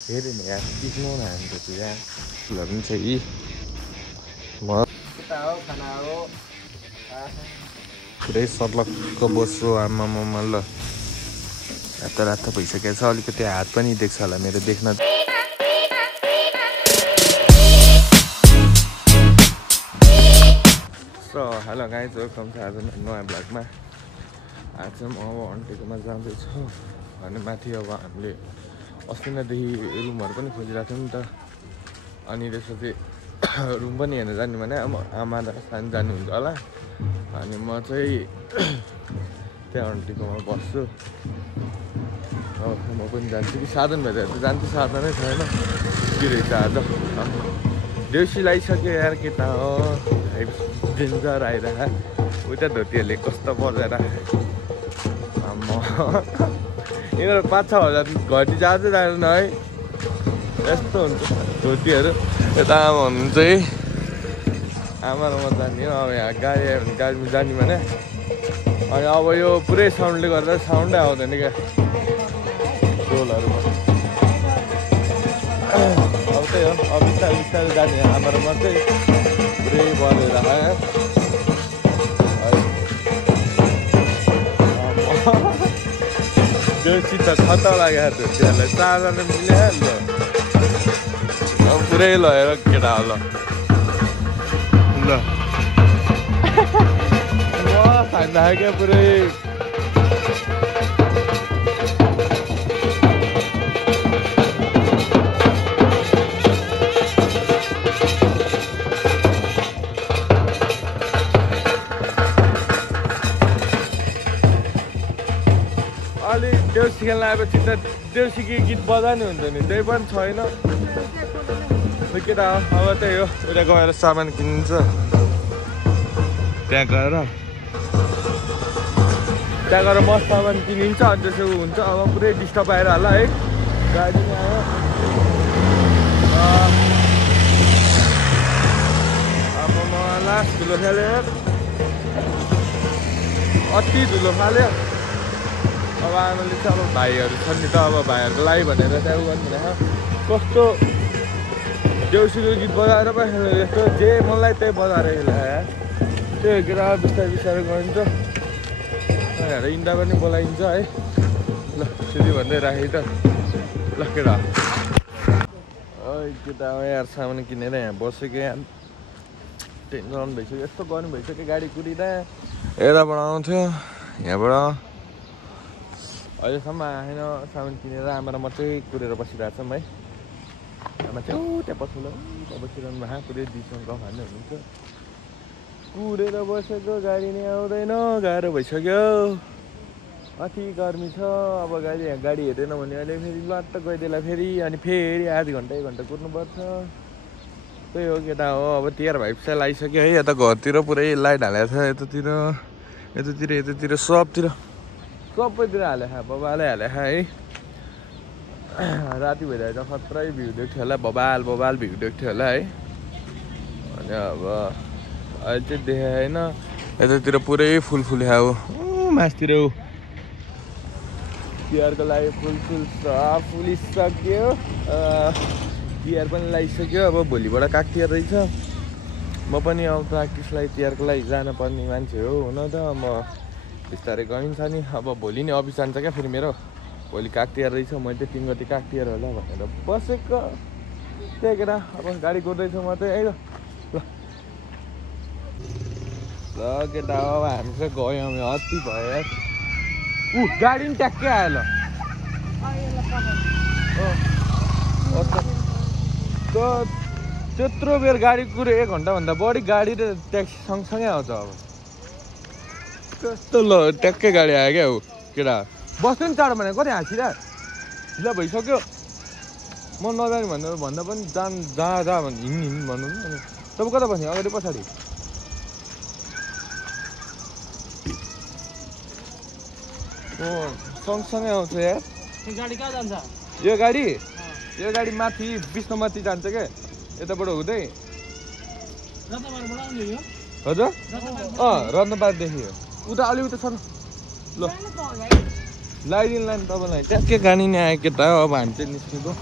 फेरि नि यार पिक्नु न हाम्रो त यहाँ फुलहरू पनि छ यी म हो खाना हो पुरै सर्लक्क बस्छु आमामामा ल रातो रातो भइसकेको छ अलिकति हात पनि देख्छ होला मेरो देख्न सो हेलो गाइज वेलकम छ आज नयाँ ब्लगमा आज चाहिँ म अब आन्टीकोमा जाँदैछु अनि माथि अब हामीले अस्ति नैदेखि रुमहरू पनि खोजिरहेको थियौँ नि त अनि त्यसपछि रुम पनि हेर्न जाने भने अब आमा र सानो जानुहुन्छ होला अनि म चाहिँ त्यहाँ आन्टीकोमा बस्छु अब म पनि जान्छु कि साधन भएर त जान्छु साधनै छैन के रहेछ आज देउसी लगाइसक्यो यार केटा हो डेन्जर आइरह उता धोतीहरूले कस्तो बजाएर यिनीहरू 5-6 हजार घटी जाँदै जाँदैन है यस्तो हुन्छ धोतीहरू यता आमा हुनुहुन्छ है आमा र म जाने हो अब यहाँ गाडी आयो भने गाडीमा जाने भने अनि अब यो पुरै साउन्डले गर्दा साउन्डै आउँदैन क्या ढोलहरूमा अब त्यही हो अब बिस्तारै बिस्तारै जाने आमा र म चाहिँ पुरै बलेर आयो देउसी त खतरा लाग्यो धोतीहरूलाई 4 जना मिल्यो ल पुरै लगेर केटा ल ल म खाँदा क्या पुरै अलि देउसी खेल्न आएपछि त देउसीको गीत बजाउने हुन्छ नि त्यही पनि छैन केटा अब त्यही हो उता गएर सामान किनिन्छ त्यहाँ गएर मस्त सामान किनिन्छ अनि त्यसो हुन्छ अब पुरै डिस्टर्ब आएर होला है गाडी पनि आयो अब म लास्ट धुलो खेल्यो अति धुलो फाल्यो अब आमाले चाहिँ अब भाइहरू छन् नि त अब भाइहरूको लागि भनेर चाहिँ गर्नु कस्तो देउसीको गीत बजाएर पो खेल्नु जस्तो जे मलाई त्यही बजाएर खेलायो त्यो केटा बिस्तारै बिस्तारै गरिन्छ यहाँ इन्डा पनि बोलाइन्छ है ल त्यति भन्दै राखेँ त ल केटा केटा यार सामान किनेर यहाँ बसेको यहाँ टेन्सन भइसक्यो यस्तो गर्नु भइसक्यो गाडी कुदिँदा यताबाट आउँथ्यो यहाँबाट अहिलेसम्म आएन सामान किनेर आमा र म चाहिँ कुरेर बसिरहेको छौँ है आमा चाहिँ त्यहाँ पछिल्लो बसिरहनु भएको पुरै दिसँग गफ हान्ने हुनुहुन्छ कुरेर बसेको गाडी नै आउँदैन गाह्रो भइसक्यो अति गर्मी छ अब गाडी हेर्दैन भने अहिले फेरि लट्ट गइदिएला फेरि अनि फेरि आधी घन्टा 1 घन्टा कुर्नुपर्छ त्यही हो केटा हो अब तिहार भाइब चाहिँ लगाइसक्यो है यता घरतिर पुरै लाइट हालेको छ यतातिर सबैतिर हाले बबालै हाले है राति भइरहेको छ खत्रै भ्यू देख्थ्यो होला बबाल भ्यू देख्थ्यो होला है अनि अब अहिले चाहिँ देखायो होइन यतातिर पुरै फुल हो मासतिर तिहारको लागि फुल फुलिसक्यो तिहार पनि लगाइसक्यो अब भोलिबाट काग तिहार रहेछ म पनि अब प्र्याक्टिसलाई तिहारको लागि जानुपर्ने मान्छे हो हुन त म बिस्तारै गइन्छ नि अब भोलि नै अफिस जान्छ क्या फेरि मेरो भोलि काग तिहार रहेछ मैले चाहिँ 3 गते काग तिहार होला भनेर बसेको त्यही केटा अब गाडी कुद्दैछु म चाहिँ ल केटा अब हामी चाहिँ गयौँ अति भयो यार गाडी पनि ट्याक्कै आयो ल त्यत्रो बेर गाडी कुरो 1 घन्टाभन्दा बढी गाडी र ट्याक्सी सँगसँगै आउँछ अब कस्तो ल ट्याक्कै गाडी आयो क्या हो केटा बस्नु नि टाढो भने कति हाँसिरा ढिला भइसक्यो म नजाने भन्दा पनि जा भने हिँड्नु भन्नु नि तपाईँ कता बस्ने अगाडि पछाडि सँगसँगै आउँछ यार गाडी कहाँ जान्छ यो गाडी माथि विष्णुमाथि जान्छ क्या यताबाट हुँदै हजुर रत्नपारदेखि हो उता अलि उता छ ल लगाइदिनु लाने तपाईँलाई ट्याक्कै गाडी नै आयो केटा अब हामी चाहिँ निस्किएको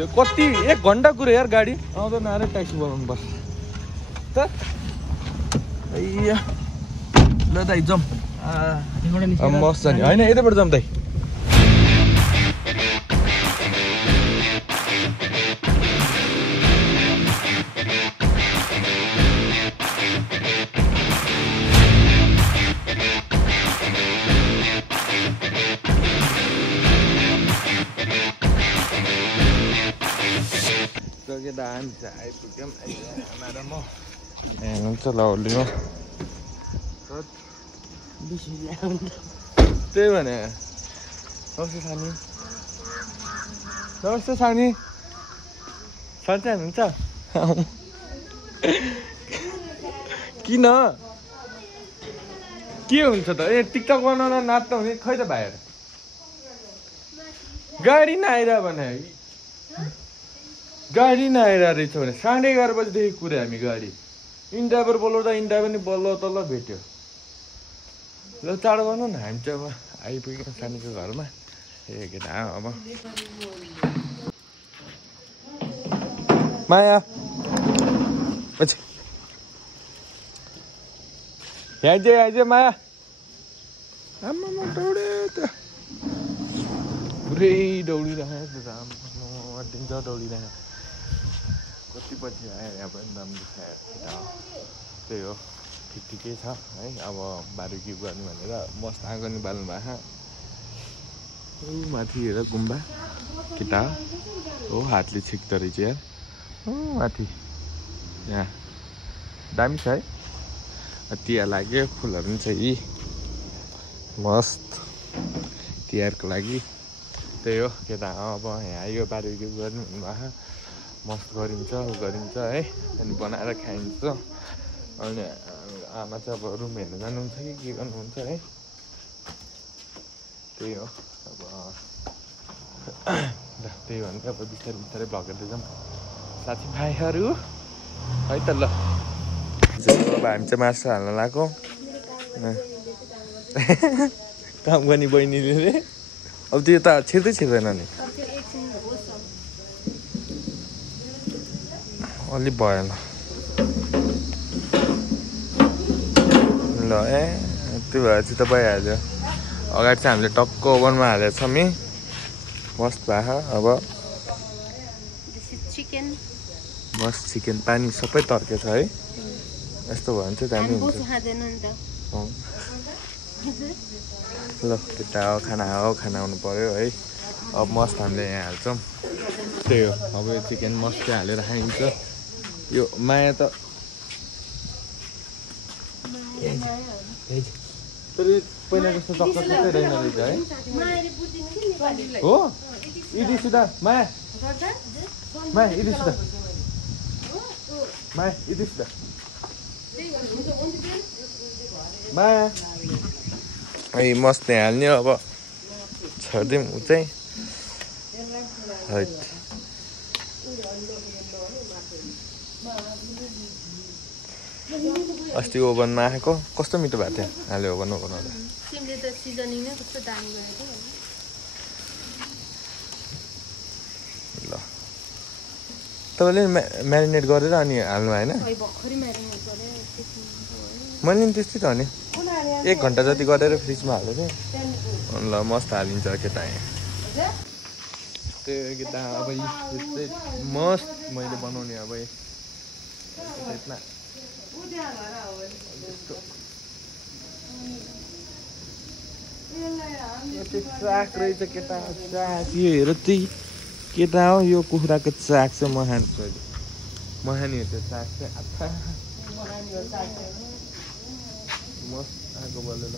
त्यो कति 1 घन्टा कुरो यार गाडी आउँदैन अरे ट्याक्सी बनाउनु पर्छ त ल दाइ जाउँ मस्त छ नि होइन यतैबाट जाउँ दाइ आइपुग्यौँ आमा र म हुन्छ ल लिनु त्यही भने नमस्ते सानी नमस्ते सानी सन्चै हुनुहुन्छ किन के हुन्छ त ए टिकटक बनाउन नाच्न हुने खै त भाइहरू गाडी नआइरह भने गाडी नआइरह रहेछ भने 11:30 बजीदेखि कुरे हामी गाडी इन्ड्राइभर बोलाउँदा इन्ड्राइभर नि बल्ल तल्ल भेट्यो ल चाँडो गर्नु न हामी चाहिँ अब आइपुग्यौँ सानीको घरमा ए केटा अब माया पछि आइज माया आम्मा दौड्यो त पुरै दौडिरहेको राम अड्डिन्छ दौडिरहेको कति पछि आयो यहाँ पनि दाम देखायो त्यही हो ठिकै छ है अब बारबेक्यु गर्ने भनेर मस्त आगो निबाल्नु भएको माथि हेर गुम्बा केटा हो हातले छिक्दो रहेछ यार माथि यहाँ दामी छ है तिहार लाग्यो फुलहरू पनि छ यी मस्त तिहारको लागि त्यही हो केटा अब यहाँ आयो बारबेक्यु गर्नु भन्नुभएको मस्त गरिन्छ है अनि बनाएर खाइन्छ अनि आमा चाहिँ अब रुम हेर्नु जानुहुन्छ कि के गर्नुहुन्छ है त्यही हो अब त्यही भनेर अब बिस्तारै भ्लग गर्दै जाउँ साथीभाइहरू है त ल अब हामी चाहिँ मासु हाल्न लाग्यो काम गर्ने बहिनीले रे अब त्यो त छिर्दैन नि अलि भएन ल ए त्यो भएपछि त भइहाल्यो अगाडि चाहिँ हामीले टक्क ओभनमा हालेको छौँ नि मस्त भयो अब मस्त चिकन पानी सबै तर्केछ है यस्तो भयो भने चाहिँ दामी हुन्छ ल केटा हो खाना आउनु पर्यो है अब मस्त हामीले यहाँ हाल्छौँ त्यही हो अब यो चिकन मस्तै हालेर खाइन्छ यो माया त पहिला जस्तो चक्कर चाहिँ रहेन रहेछ है हो इदिसुदा माया इदिसुदा माया ए मस्त हाल्ने अब छरिदिउँ ऊ चाहिँ अस्ति ओभनमा आएको कस्तो मिठो भएको थियो हाल्यो ओभनमा बनाउँदा ल तपाईँले म्यारिनेट गरेर अनि हाल्नु भएन मैले नि त्यस्तै त हो नि 1 घन्टा जति गरेर फ्रिजमा हालेको थिएँ ल मस्त हालिन्छ केटा यहाँ त्यो केटा अब यस्तै मस्त मैले बनाउने अब यसमा चाक रहेछ केटा चाक यो हेर त्यही केटा हो यो कुखुराको चाक चाहिँ महान छ महानी हो त्यो चाक चाहिँ मस्त आएको बलेर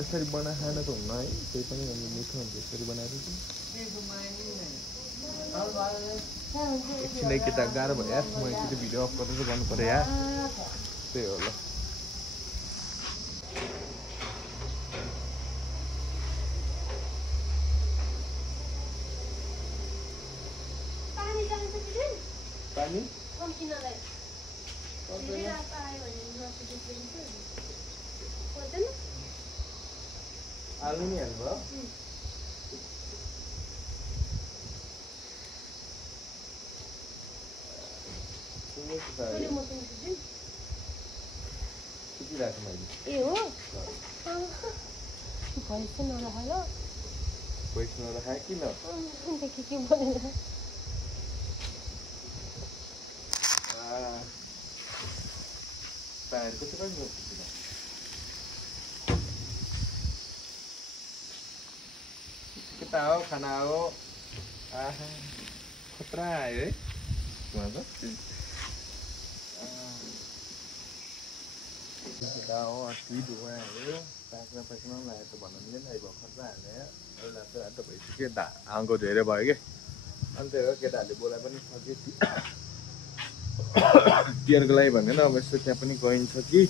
यसरी बनाएर खान त हुन्न है त्यही पनि मिठो हुन्छ यसरी बनाएर एकछिनै केटा गाह्रो भयो यार म एकचोटि भिडियो अफ गरेर गर्नु पर्यो यार त्यही हो ल पानी आलु नि हाल्नु ए हो भैँस नराखेर भैँस नराखा किन के भनेर पाएको त केटा हो खाना हो आहा खतरा आयो है केटा हो अस्ति धुवायो पाक्न पाक्न लाग्यो त भन्नु मिलेन है भर्खर हाल्ने रातो रातो भइसक्यो आगो धेरै भयो कि अनि त्यही हो केटाहरूले बोलाए पनि सक्यो तिहारको लागि भनेर अब यसो त्यहाँ पनि गइन्छ कि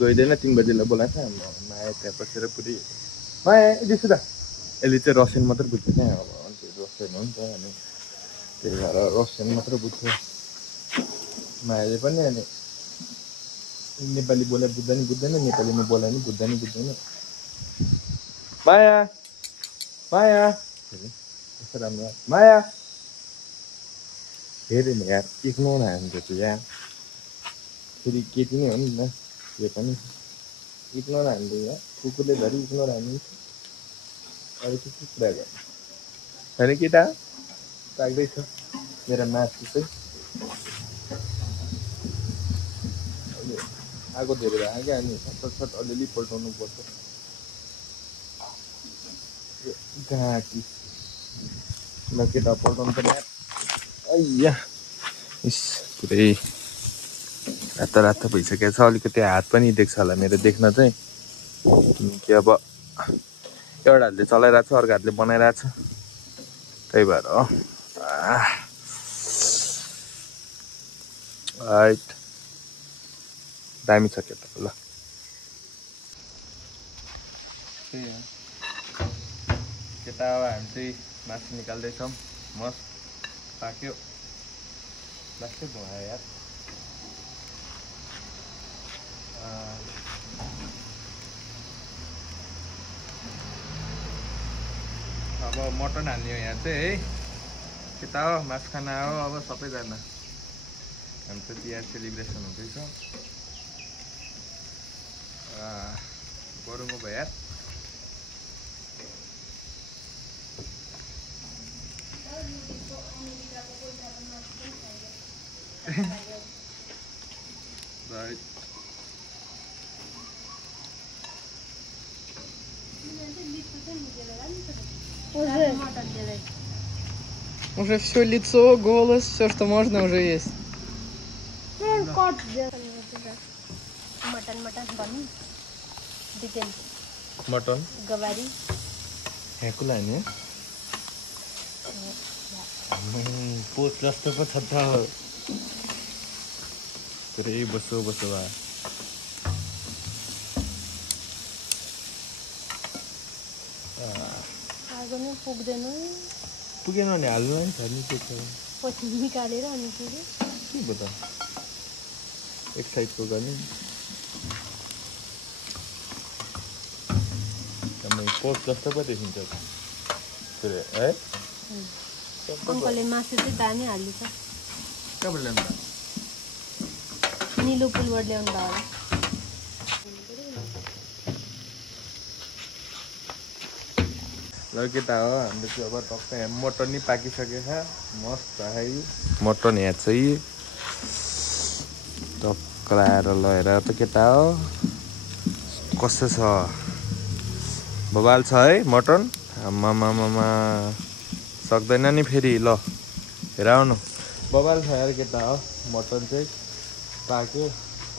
गइँदैन 3 बजीलाई बोलाएको छ माया त्यहाँ बसेर पुरै माया यसो त यसले चाहिँ रसियन मात्रै बुझ्छ क्या अब रसियन हो नि त अनि त्यही भएर रसियन मात्रै बुझ्छ मायाले पनि अनि नेपाली बोले बुझ्दैन नेपालीमा बोलायो नि बुझ्दैन माया माया कस्तो राम्रो माया हेरेन यार इग्नोर हान्छ त यार फेरि केटी नै हो नि त यो पनि इग्नोर हान्दै यार कुकुरले धरि इग्नोर हान्नु अरू के कुरा गर्नु होइन केटा पाक्दैछ मेरो मासु चाहिँ आगो धेरै भयो क्या अनि छट अलिअलि पल्टाउनु पर्छ घाँटी ल केटा पल्टाउनु पर्ने अय्या इस पुरै रातो भइसकेको छ अलिकति हात पनि देख्छ होला मेरो देख्न चाहिँ कि अब एउटा हातले चलाइरहेको छ अर्को हातले बनाइरहेको छ त्यही भएर हो राइट दामी छ केटा ल केटा अब हामी चाहिँ मासु निकाल्दैछौँ मस्त पाक्यो लाग्छ धुवा यार अब मटन हाल्ने हो यहाँ चाहिँ है केटा हो मासु खाना हो अब सबैजना हामी चाहिँ तिहार सेलिब्रेसन हुँदैछ गरौँ भयो यार right. Уже все лицо, голос, все, что можно, уже есть. मटन गवारी यहाँको लाने पोत जस्तो पो छ त पुरै बसो भयो आगो नै पुग्दैन पुगेन भने हाल्नु नि छ नि त्यो पछि निकालेर अनि के बता एक साइडको गर्ने पोत जस्तो पो देखिन्छ है अङ्कलले मासु चाहिँ दामी हाल्दैछ कहाँबाट ल्याउनु निलो पुलबाट ल्याउनु भयो होला ल केटा हो हाम्रो चाहिँ अब टक्कै मटन नि पाकिसकेको छ मस्त है मटन यहाँ चाहिँ टक्राएर लगेर त केटा हो कस्तो छ बबाल छ है मटन आमामामा सक्दैन नि फेरि ल हेर आउनु बबाल छ यार केटा हो मटन चाहिँ पाक्यो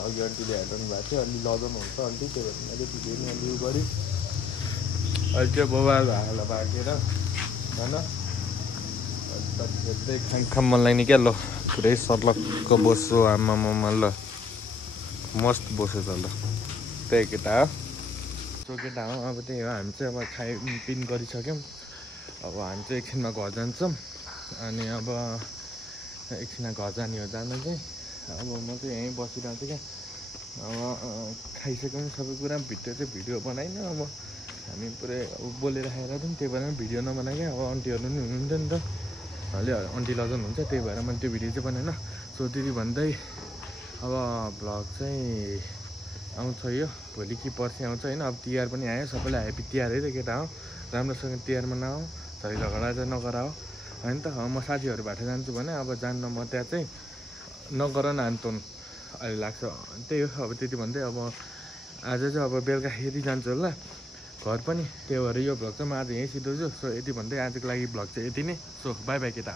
अघि आन्टीले हेर्नु भएको थियो अलि लजाउनुहुन्छ आन्टी त्यो भएर मैले भिडियो नि अलि गरेँ अहिले चाहिँ बबाल हाल पाकेर होइन हेर्दै खाम मन लाग्ने क्या ल पुरै सर्लक्क बस्यो आमामामा ल मस्त बस्यो त ल त्यही केटा हो केटा हो अब त्यही हो हामी चाहिँ अब खाइपिन गरिसक्यौँ अब हामी चाहिँ एकछिनमा घर जान्छौँ अनि अब एकछिनमा घर जाने हो जानु चाहिँ अब म चाहिँ यहीँ बसिरहेको छु क्या खाइसक्यौँ सबै कुरा भिडियो चाहिँ भिडियो बनाइन अब हामी पुरै अब बोलेर खाएर थियौँ त्यही भएर भिडियो नबनाएकै अब आन्टीहरू पनि हुनुहुन्थ्यो नि त अलि आन्टी लजन हुन्छ त्यही भएर मैले त्यो भिडियो चाहिँ बनाएन सो त्यति भन्दै अब भ्लग चाहिँ आउँछ यो भोलि कि पर्सि आउँछ होइन अब तिहार पनि आयो सबैलाई ह्याप्पी तिहार है त केटा हो राम्रोसँग तिहार मनाऊ झै झगडा चाहिँ नगराऊ होइन त म साथीहरू भेटेर जान्छु भने अब जान्न म त्यहाँ चाहिँ नगर न आन्तोन अहिले लाग्छ त्यही हो अब त्यति भन्दै अब आज चाहिँ अब बेलुका फेरि जान्छु होला घर पनि त्यही भएर यो भ्लग चाहिँ म आज यहीँ सिधाउँछु सो यति भन्दै आजको लागि भ्लग चाहिँ यति नै सो बाई बाई केटा